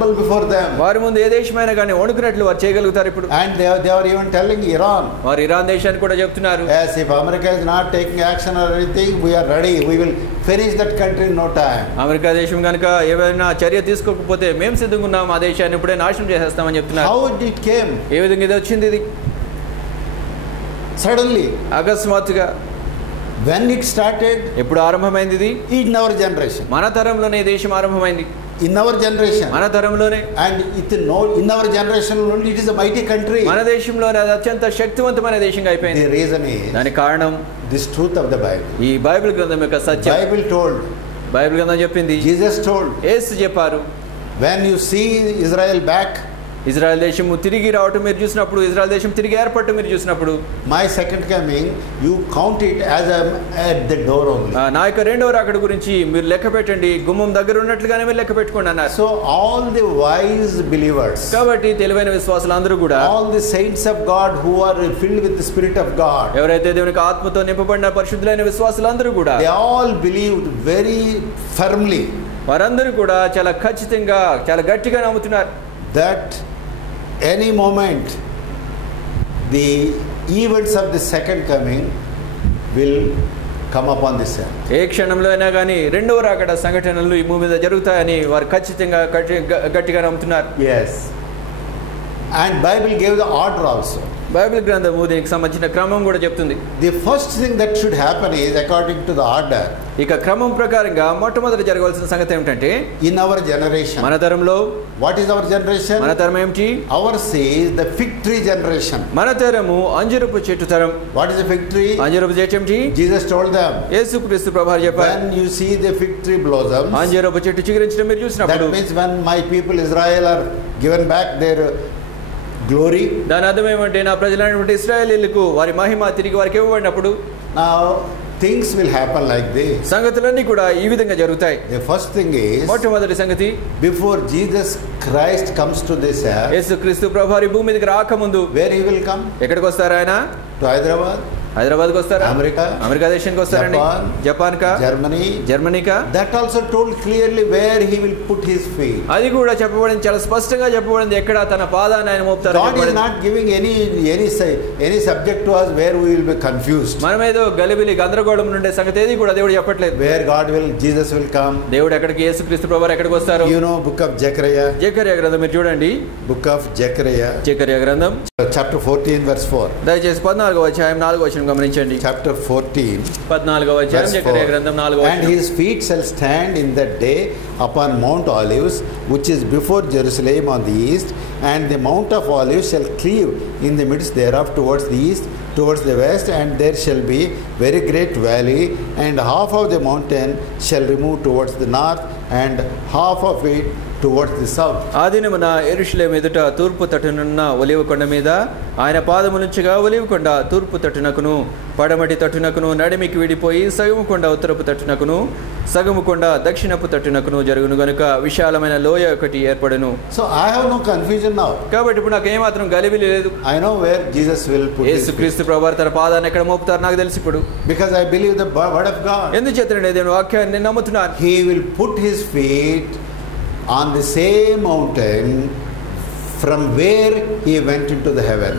tremble before them. వారి ముందు ఏ దేశమైనా కానీ వణుకునట్లు వారు చేయగలుగుతారు ఇప్పుడు. And they were even telling Iran. వారు ఇరాన్ దేశాన్ని కూడా చెప్తున్నారు. Yes, if America is not taking action or anything, we are ready. We will finish that country in no time. America దేశం కనుక ఏమైనా చర్య తీసుకోకపోతే మేము సిద్ధంగా ఉన్నాం, ఆ దేశాన్ని ఇప్పుడే నాశనం చేసేస్తామని చెప్తున్నారు. How it came? ఏ విధంగా ఇది వచ్చింది? ఇది suddenly, అకస్మాత్తుగా. when it started, ఎప్పుడు ఆరంభమైంది ఇది? in our generation. మన తరంలోనే ఈ దేశం ఆరంభమైంది. In our generation. మన తరంలోనే. And in our generation only, it is a mighty country. మన దేశంలోనే అది అత్యంత శక్తివంతమైన దేశంగా అయిపోయింది. The reason is, దానికి కారణం this truth of the Bible. ఈ బైబిల్ గ్రంథం యొక్క సత్యం. Bible told. బైబిల్ గ్రంథం చెప్పింది. Jesus told. యేసు చెప్పారు. When you see Israel back, Israel దేశము తిరిగి రావటం మీరు చూసినప్పుడు, ఇజ్రాయెల్ దేశం తిరిగి ఏర్పడటం మీరు చూసినప్పుడు, my second coming, you count it as I'm at the door only. నా యొక్క రెండవ రాకడ గురించి మీరు లెక్క పెట్టండి, గుమ్మం దగ్గర ఉన్నట్లుగానే మీరు లెక్క పెట్టుకోండి అన్నారు. So all the wise believers, కాబట్టి తెలివైన విశ్వాసులు అందరూ కూడా, all the saints of God who are filled with the Spirit of God, ఎవరైతే దేవునికి ఆత్మతో నింపబడిన పరిశుద్ధులైన విశ్వాసులు అందరూ కూడా, they all believed very firmly, వారందరూ కూడా చాలా ఖచ్చితంగా చాలా గట్టిగా నమ్ముతున్నారు that any moment the events of the second coming will come upon this earth. ఏ క్షణంలో అయినా కానీ రెండవ రాకడ సంఘటనలు ఈ భూమి మీద జరుగుతాయని వారు ఖచ్చితంగా గట్టిగా నమ్ముతున్నారు. Yes. And Bible gave the order also. Bible గ్రంథము దీనికి సంబంధించిన క్రమం కూడా చెప్తుంది. The first thing that should happen is, according to the order, ఇక క్రమం ప్రకారంగా మొట్టమొదటి జరగవలసిన సంగతి ఏమిటంటే, in our generation, మన తరంలో, what is our generation? మన తరం ఏమిటి? Ours is the fig tree generation. మన తరము అంజూరపు చెట్టు తరం. What is the fig tree? అంజూరపు చెట్టు ఏమిటి? Jesus told them, యేసుక్రీస్తు ప్రభువు చెప్పారు, when you see the fig tree blossoms, అంజూరపు చెట్టు చిగురించడం మీరు చూసినప్పుడు, that means when my people Israel are given back their glory. దాని అర్థం ఏమంటే, నా ప్రజలైనటువంటి ఇశ్రాయేలీయులకు వారి మహిమ తిరిగి వారికి ఇవ్వబడినప్పుడు, Now things will happen like this. సంగతులన్నీ కూడా ఈ విధంగా జరుగుతాయి. The first thing is, మొట్టమొదటి సంగతి, before Jesus Christ comes to this earth, యేసుక్రీస్తు ప్రభువు ఈ భూమి మీదకి రాకముందు where he will come? ఎక్కడికి వస్తారు ఆయన? To Hyderabad, హైదరాబాద్కి వస్తారా? అమెరికా దేశానికి వస్తారండి. జపాన్ కా, జర్మనీ కా. That also told clearly where he will put his feet. అది కూడా చెప్పబడింది, చాలా స్పష్టంగా చెప్పబడింది ఎక్కడ తన పాదాన్ని ఆయన మోపుతారు. God is not giving any subject to us where we will be confused. మనం ఏదో గలిబిలి గందరగోళం నుండే సంగతి ఏది కూడా దేవుడు చెప్పట్లేదు. Where Jesus will come. దేవుడు ఎక్కడికి, యేసుక్రీస్తు ప్రభువు ఎక్కడికి వస్తారు? You know book of Zechariah. జకర్యా గ్రంథం మీరు చూడండి. Book of Zechariah. జకర్యా గ్రంథం chapter 14 verse 4. దయచేసి 14వ అధ్యాయం 4వ వచనం గమనించండి. Chapter 14 14వ అధ్యాయం జకర్యా గ్రంథం 4వ వచనం. And his feet shall stand in that day upon Mount Olives, which is before Jerusalem on the east, and the Mount of Olives shall cleave in the midst thereof towards the east, towards the west, and there shall be very great valley, and half of the mountain shall remove towards the north, and half of it towards the south. ఆ దినమున యెరూషలేము ఎదుట తూర్పు తట్టునున్న ఒలీవ కొండ మీద ఆయన పాదములుంచగా ఒలీవ కొండ తూర్పు తట్టునకును పడమటి తట్టునకును నడిమికి విడిపోయి సగము కొండ ఉత్తరపు తట్టునకును సగము కొండ దక్షిణపు తట్టునకును జరుగును గనుక విశాలమైన లోయ ఒకటి ఏర్పడును. So I have no confusion now. కాబట్టి ఇప్పుడు నాకు ఏమాత్రం గలిబిలి లేదు. I know where Jesus will put his feet. యేసుక్రీస్తు ప్రభువు తన పాదాన్ని ఎక్కడ మోపుతారు నాకు తెలుసు ఇప్పుడు. Because I believe the word of God. ఎందుచేతనే దేవుని వాక్యాన్ని నేను నమ్ముతున్నాను. He will put his feet on the same mountain from where he went into the heaven.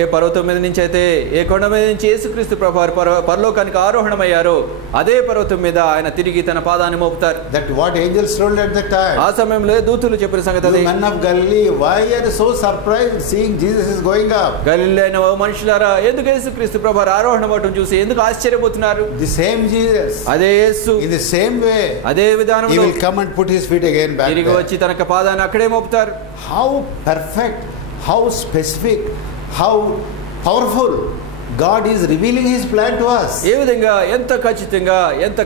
ఏ పర్వతం మీద నుంచి అయితే, ఏ కొండ మీద నుంచి యేసుక్రీస్తు ప్రభువు పరలోకానికి ఆరోహణమయ్యారో అదే పర్వతం మీద ఆయన తిరిగి తన పాదాన్ని మోపుతారు. That what angels told at that time. ఆ సమయంలో దూతలు చెప్పిన సంగతి అది. Men of Galilee, why are you so surprised seeing Jesus is going up? గలిలయైన మనుషులారా, ఎందుకు యేసుక్రీస్తు ప్రభువు ఆరోహణం అవటం చూసి ఎందుకు ఆశ్చర్యపోతున్నారు? The same Jesus. అదే యేసు in the same way. అదే విధానంలో he will come and put his feet again back. తిరిగి వచ్చి తన పాదాన్ని అక్కడే మోపుతారు. How perfect, how specific, how powerful God is revealing his plan to us. ఏ విధంగా, ఎంత ఖచ్చితంగా, ఎంత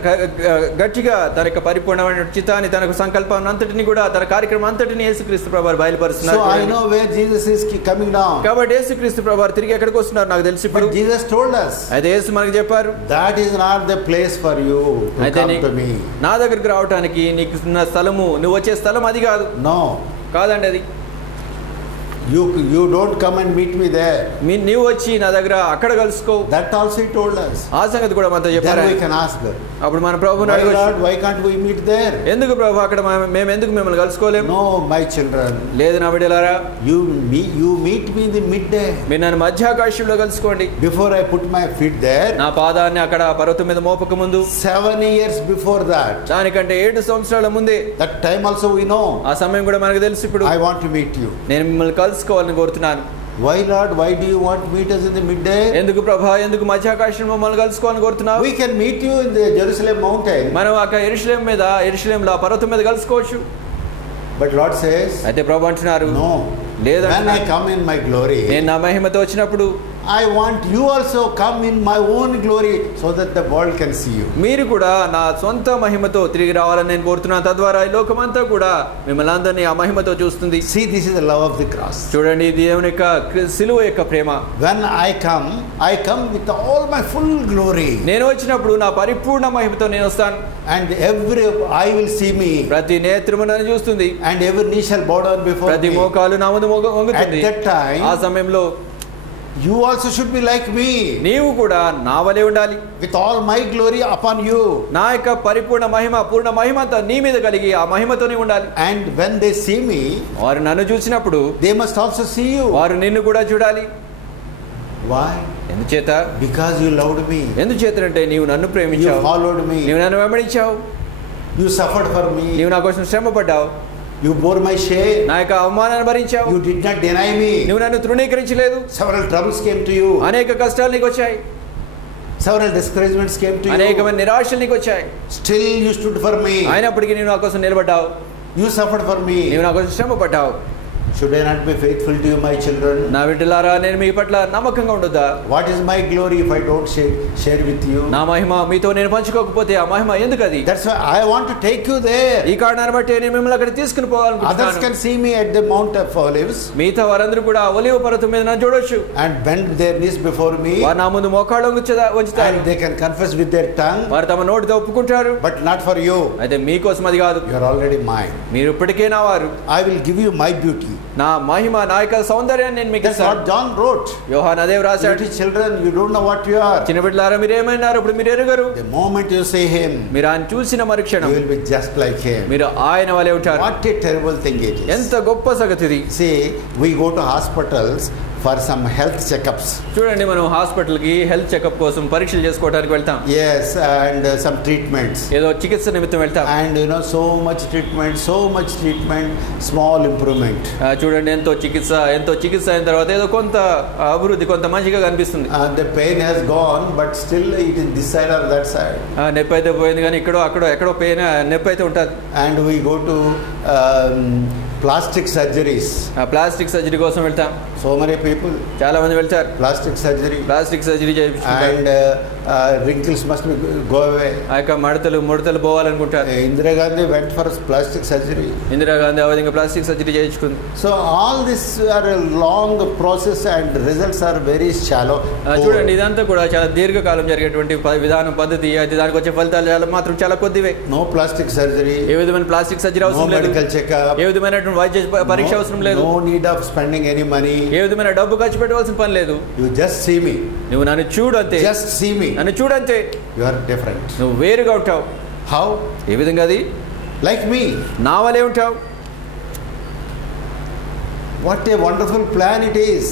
గట్టిగా తన యొక్క పరిపూర్ణమైన చిత్తాన్ని, తన సంకల్పాన్ని అంతటిని కూడా, తన కార్యక్రమం అంతటిని యేసుక్రీస్తు ప్రభువు బయలుపరుస్తున్నారు. So I know where Jesus is coming down. కాబట్టి యేసుక్రీస్తు ప్రభువు తిరిగి ఎక్కడికి వస్తున్నారు నాకు తెలుసు ఇప్పుడు. But Jesus told us. అయితే యేసు మనకు చెప్పారు, that is not the place for you to come to me. నా దగ్గరికి రావడానికి నీకు ఉన్న స్థలము, నువ్వు వచ్చే స్థలం అది కాదు. No. కాదండి అది. You don't come and meet me there. నీవు వచ్చి నా దగ్గర అక్కడ కలుసుకో. That also he told us. ఆ సంగతి కూడా మనతో చెప్పారు. Then we can ask అప్పుడు మన ప్రభువుని Why, అడగొచ్చు, Lord, why can't we meet there? ఎందుకు ప్రభు అక్కడ మేము ఎందుకు మిమ్మల్ని కలుసుకోలేము? No, my children. లేదు నా బిడ్డలారా, You meet me in the midday. మీరు నన్ను మధ్యాకాశంలో కలుసుకోండి. Before I put my feet there, నా పాదాన్ని అక్కడ పర్వతం మీద మోపక ముందు, 7 years before that. దానికంటే 7 సంవత్సరాల ముందే, That time also we know. ఆ సమయం కూడా మనకు తెలుసు. ఇప్పుడు I want to meet you. నేను మిమ్మల్ని కలుసుకోవాలని కోరుతున్నాను. Why, Lord? Why do you want to meet us in the midday? ఎందుకు ప్రభా, ఎందుకు మధ్యాకాశంలో మమ్మల్ని కలుసుకోవాలని కోరుతున్నావు? We can meet you in the Jerusalem mountain. మనం అక్కడ యెరూషలేంలో పర్వతం మీద కలుసుకోవచ్చు. But Lord says, అయితే ప్రభు అంటున్నారు, no. లేదంటే When I come in my glory, నేను నా మహిమతో వచ్చినప్పుడు I want you also come in my own glory so that the world can see you. మీరు కూడా నా సొంత మహిమతో తిరిగి రావాలని నేను కోరుతున్నాను. తద్వారా ఈ లోకమంతా కూడా మిమ్మల్ని అందరినీ ఆ మహిమతో చూస్తుంది. See, this is the love of the cross. చూడండి, ఇది దేవుని యొక్క సిలువ యొక్క ప్రేమ. When I come with all my full glory. నేను వచ్చినప్పుడు నా పరిపూర్ణ మహిమతో నేను వస్తాను. And every eye will see me. ప్రతి నేత్రము నన్ను చూస్తుంది. And every knee shall bow down before me. ప్రతి మోకాలు నా ముందు వంగుతుంది. At that time, ఆ సమయంలో you also should be like me. నీవు కూడా నా వలె ఉండాలి. With all my glory upon you. నా యొక్క పరిపూర్ణ మహిమ, పూర్ణ మహిమ అంతా నీ మీద కలిగి ఆ మహిమతోనే ఉండాలి. And when they see me, వారు నన్ను చూసినప్పుడు they must also see you. వారు నిన్ను కూడా చూడాలి. Why? ఎందుచేత? Because you loved me. ఎందుచేతంటే నీవు నన్ను You ప్రేమించావు, followed me. నీవు నన్ను వెంబడించావు, You suffered for me. నీవు నా కోసం శ్రమ పడ్డావు, You bore my shame. నా యొక్క అవమానాన్ని భరించావు, You did not deny me. నువ్వు నన్ను తృణీకరించలేదు. Several troubles came to you. అనేక కష్టాలు నీకు వచ్చాయి, Several discouragements came to you. అనేకమైన నిరాశలు నీకు వచ్చాయి. Still you stood for me. అయినప్పటికీ నీవు నా కోసం నిలబడ్డావు, You suffered for me. నీవు నా కోసం శ్రమ పడ్డావు. Should I not be faithful to you, my children? నా బిడ్డలారా, నేను మీ పట్ల నమ్మకంగా ఉండొద్దా? What is my glory if I don't share with you? నా మహిమ మీతో నేను పంచుకోకపోతే ఆ మహిమ ఎందుకు? అది That's why I want to take you there. ఈ కారణాన్ని బట్టి నేను మిమ్మల్ని అక్కడ తీసుకుని Others పోవాలనుకుంటున్నాను. can see me at the Mount of Olives మిగతా వారందరూ కూడా ఒలీవ పర్వతం మీద నన్ను చూడొచ్చు. and bend their knees before me. వారు నా ముందు మోకాళ్ళు వంచుతారు, And they can confess with their tongue. వారు తమ నోటితో ఒప్పుకుంటారు. But not for you. అయితే మీకోసం అది కాదు, You are already mine. మీరు ఇప్పటికే నా వారు. I will give you my beauty. నా మహిమ, నా యొక్క సౌందర్యాన్ని నేను మీకు That's ఇస్తాను. what John wrote. యోహాను అదే వ్రాసాడు. Little children, you don't know what you are. చిన్న బిడ్డలారా, మీరు ఏమైనారు ఇప్పుడు మీరు ఎరుగరు. The moment you see him, మీరు ఆయన చూసిన మరుక్షణం you will be just like him. మీరు ఆయన వలె ఉంటారు. What a terrible thing it is. ఎంత గొప్ప సంగతిది. See, we go to hospitals for some health checkups. చూడండి, మనం హాస్పిటల్కి హెల్త్ చెకప్ కోసం పరీక్షలు చేసుకోవడానికి వెళ్తాం. Yes, and some treatments. ఏదో చికిత్స నిమిత్తం వెళ్తాం. And so much treatment, small improvement. చూడండి, ఎంతో చికిత్స అయిన తర్వాత ఏదో కొంత అభివృద్ధి, కొంత మంచిగా కనిపిస్తుంది. The pain has gone, but still it is this side or that side. నొప్పి అయితే పోయింది, కానీ ఎక్కడో పెయిన్ నొప్పి అయితే ఉంటుంది. And we go to plastic surgeries. Plastic surgery కోసం వెళ్తాం. So many people. చాలా మంది వెళ్తారు Plastic surgery. చేయించుకుంటారు. And wrinkles must go away. ఆ యొక్క ముడతలు పోవాలనుకుంటారు. Indira Gandhi went for plastic surgery. Indira Gandhi ఆ విధంగా ప్లాస్టిక్ సర్జరీ చేయించుకుంది. So all this are a long process and results are very shallow. చూడండి, ఇదంతా కూడా చాలా దీర్ఘకాలం జరిగేటువంటి విధానం, పద్ధతి. అయితే దానికి వచ్చే ఫలితాలు మాత్రం చాలా కొద్దివే. No plastic surgery. ఏ విధమైన ప్లాస్టిక్ సర్జరీ అవసరం లేదు. No medical checkup. ఏ విధమైనటువంటి వైద్య పరీక్ష అవసరం లేదు. No need of spending any money. ఏ విధమైన డబ్బు ఖర్చు పెట్టవలసిన పని లేదు. You just see me. నువ్వు నన్ను చూడు అంతే. Just see me. నన్ను చూడంతే. You are different. నువ్వు వేరుగా ఉంటావు. How? ఏ విధంగా? అది like me. నా వలే ఉంటావు. What a wonderful plan it is.